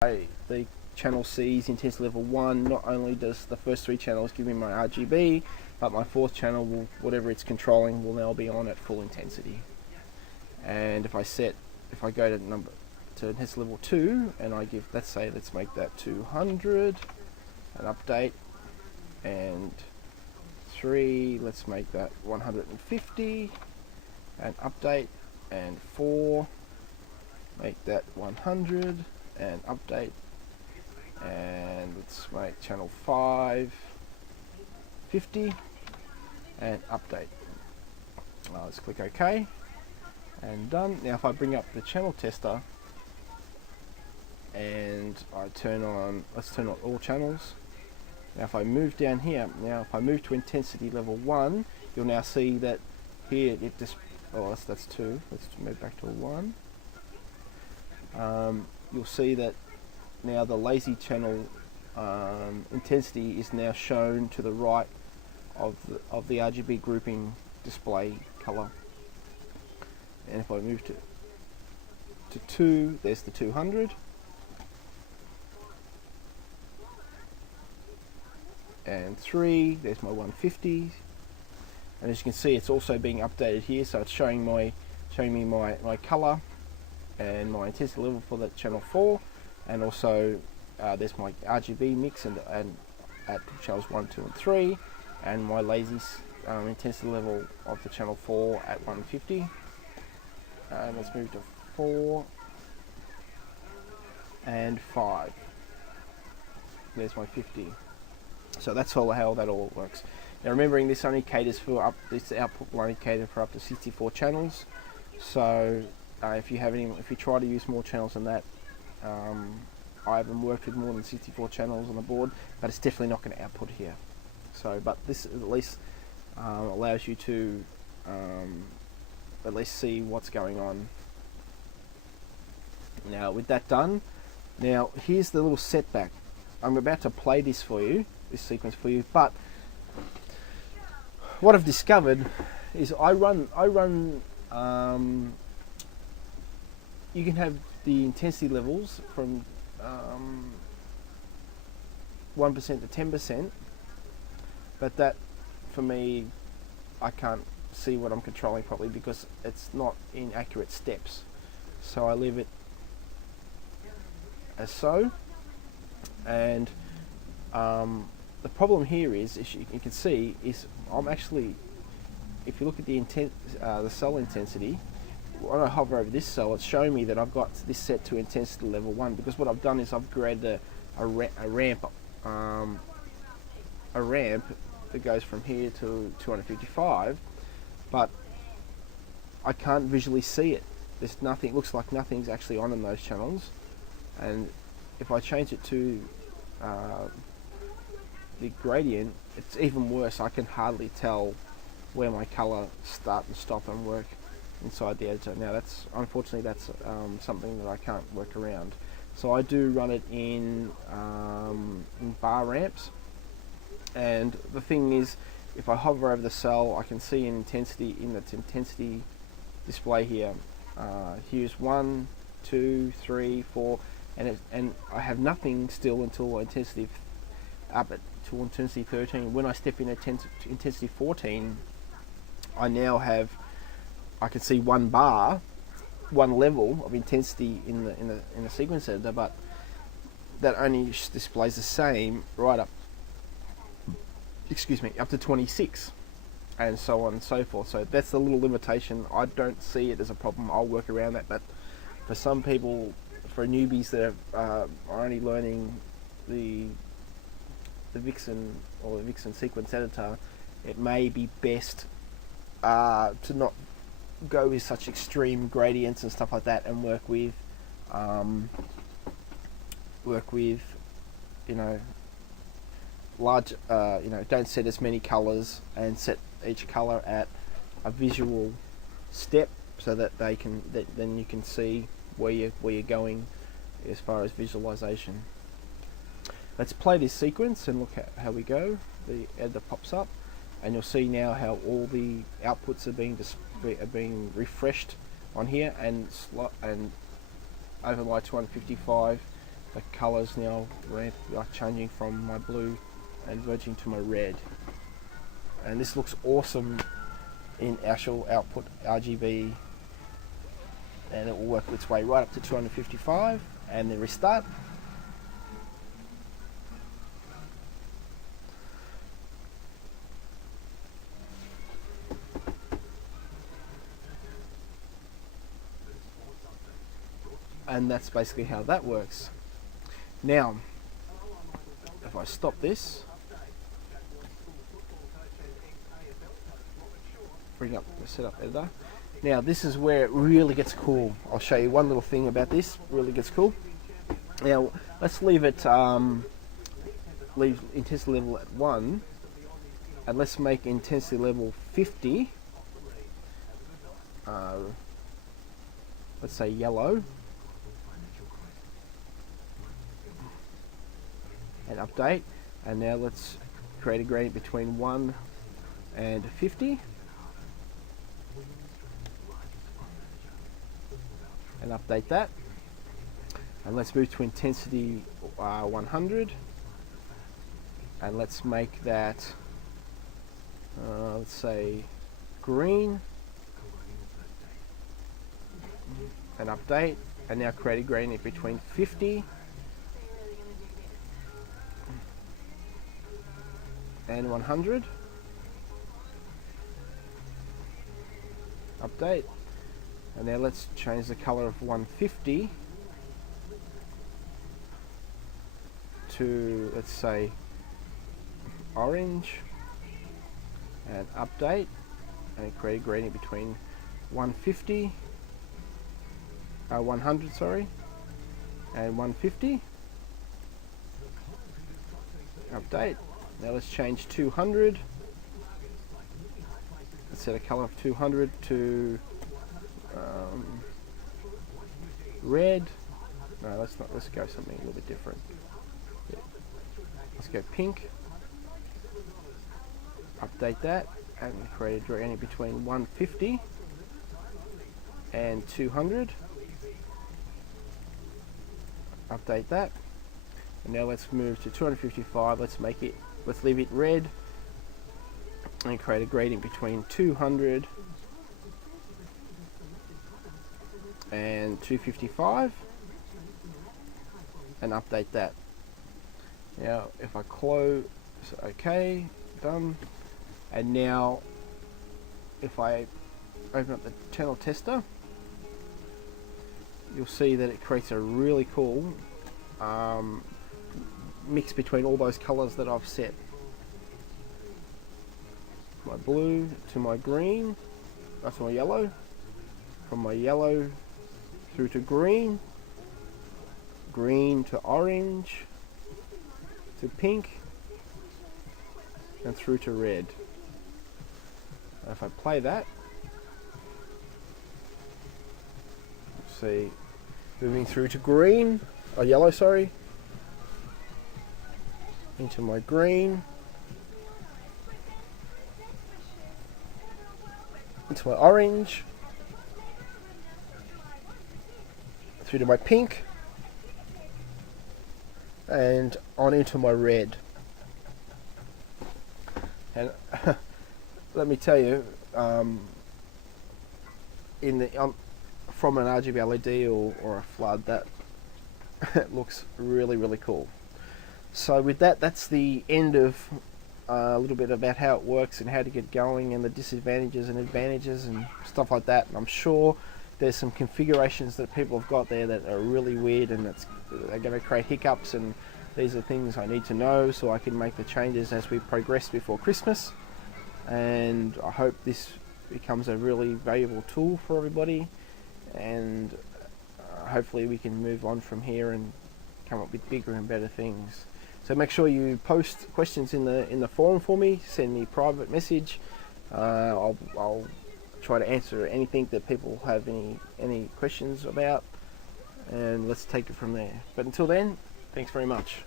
The channel sees intensity level 1, not only does the first 3 channels give me my RGB, but my 4th channel, will, whatever it's controlling, will now be on at full intensity. And if I go to intensity level 2, and I give, let's make that 200, and update, and 3, let's make that 150, and update, and 4, make that 100, and update, and let's make channel 5 50, and update. Let's click OK, and done. Now if I bring up the channel tester and let's turn on all channels. Now if I move down here, if I move to intensity level 1, you'll now see that here it just, that's 2, let's move back to 1. You'll see that now the lazy channel intensity is now shown to the right of the RGB grouping display color. And if I move to 2, there's the 200. And 3, there's my 150. And as you can see, it's also being updated here, so it's showing me my color and my intensity level for the channel 4, and also there's my RGB mix and at channels 1, 2 and 3, and my lazy intensity level of the channel 4 at 150. And let's move to 4 and 5. There's my 50. So that's how that all works. Now remembering this only caters for this output will only cater for up to 64 channels. So if you try to use more channels than that, I haven't worked with more than 64 channels on the board, but it's definitely not going to output here. So, but this at least allows you to at least see what's going on. Now with that done, now here's the little setback. I'm about to play this sequence for you, but what I've discovered is I run you can have the intensity levels from 1% to 10%, but that for me, I can't see what I'm controlling properly because it's not in accurate steps. So I leave it as so, and the problem here is, as you can see, is I'm actually, if you look at the cell intensity, when I hover over this cell, it's showing me that I've got this set to intensity level 1, because what I've done is I've created a ramp that goes from here to 255, but I can't visually see it. There's nothing. It looks like nothing's actually on in those channels, and if I change it to the gradient, it's even worse. I can hardly tell where my color start and stop and work inside the editor. Now unfortunately that's something that I can't work around. So I do run it in bar ramps, and the thing is, if I hover over the cell, I can see an intensity in its intensity display here. Here's 1, 2, 3, 4, and I have nothing still until intensity to intensity 13. When I step in at intensity 14, I can see one bar, one level of intensity in the sequence editor, but that only displays the same right up to 26, and so on and so forth. So that's the little limitation. I don't see it as a problem. I'll work around that, but for some people, for newbies that are only learning the Vixen or the Vixen sequence editor, it may be best to not go with such extreme gradients and stuff like that, and work with large, don't set as many colors, and set each color at a visual step, so that then you can see where you're going as far as visualization. Let's play this sequence and look at how we go. The editor pops up, and you'll see now how all the outputs are being refreshed on here, and overlay 255 the colours now like changing from my blue and verging to my red. And this looks awesome in actual output RGB, and it will work its way right up to 255, and then restart. And that's basically how that works. Now, if I stop this, bring up the setup editor. Now this is where it really gets cool. I'll show you one little thing about this. Really gets cool. Now let's leave it, leave intensity level at 1, and let's make intensity level 50. Let's say yellow. And update, and now let's create a gradient between 1 and 50, and update that, and let's move to intensity 100, and let's make that let's say green, and update, and now create a gradient between 50 and 100, update, and now let's change the color of 150 to, let's say, orange, and update, and create a gradient between 100 and 150, update. Now let's change 200. Let's set a color of 200 to red. No, let's not. Let's go something a little bit different. Yeah. Let's go pink. Update that and create a gradient between 150 and 200. Update that. And now let's move to 255. Let's leave it red and create a gradient between 200 and 255, and update that. Now if I close, okay, done. And now if I open up the channel tester, you'll see that it creates a really cool mix between all those colors that I've set. My blue to my green, that's my yellow, from my yellow through to green, green to orange, to pink, and through to red. If I play that, see, moving through to green, or yellow, sorry, into my green, into my orange, through to my pink, and on into my red. And let me tell you, in the from an RGB LED or a flood, that it looks really, really cool. So with that, that's the end of a little bit about how it works and how to get going, and the disadvantages and advantages and stuff like that. And I'm sure there's some configurations that people have got there that are really weird, and they're going to create hiccups, and these are things I need to know so I can make the changes as we progress before Christmas. And I hope this becomes a really valuable tool for everybody, and hopefully we can move on from here and come up with bigger and better things. So make sure you post questions in the forum for me. Send me a private message. I'll try to answer anything that people have any questions about, and let's take it from there. But until then, thanks very much.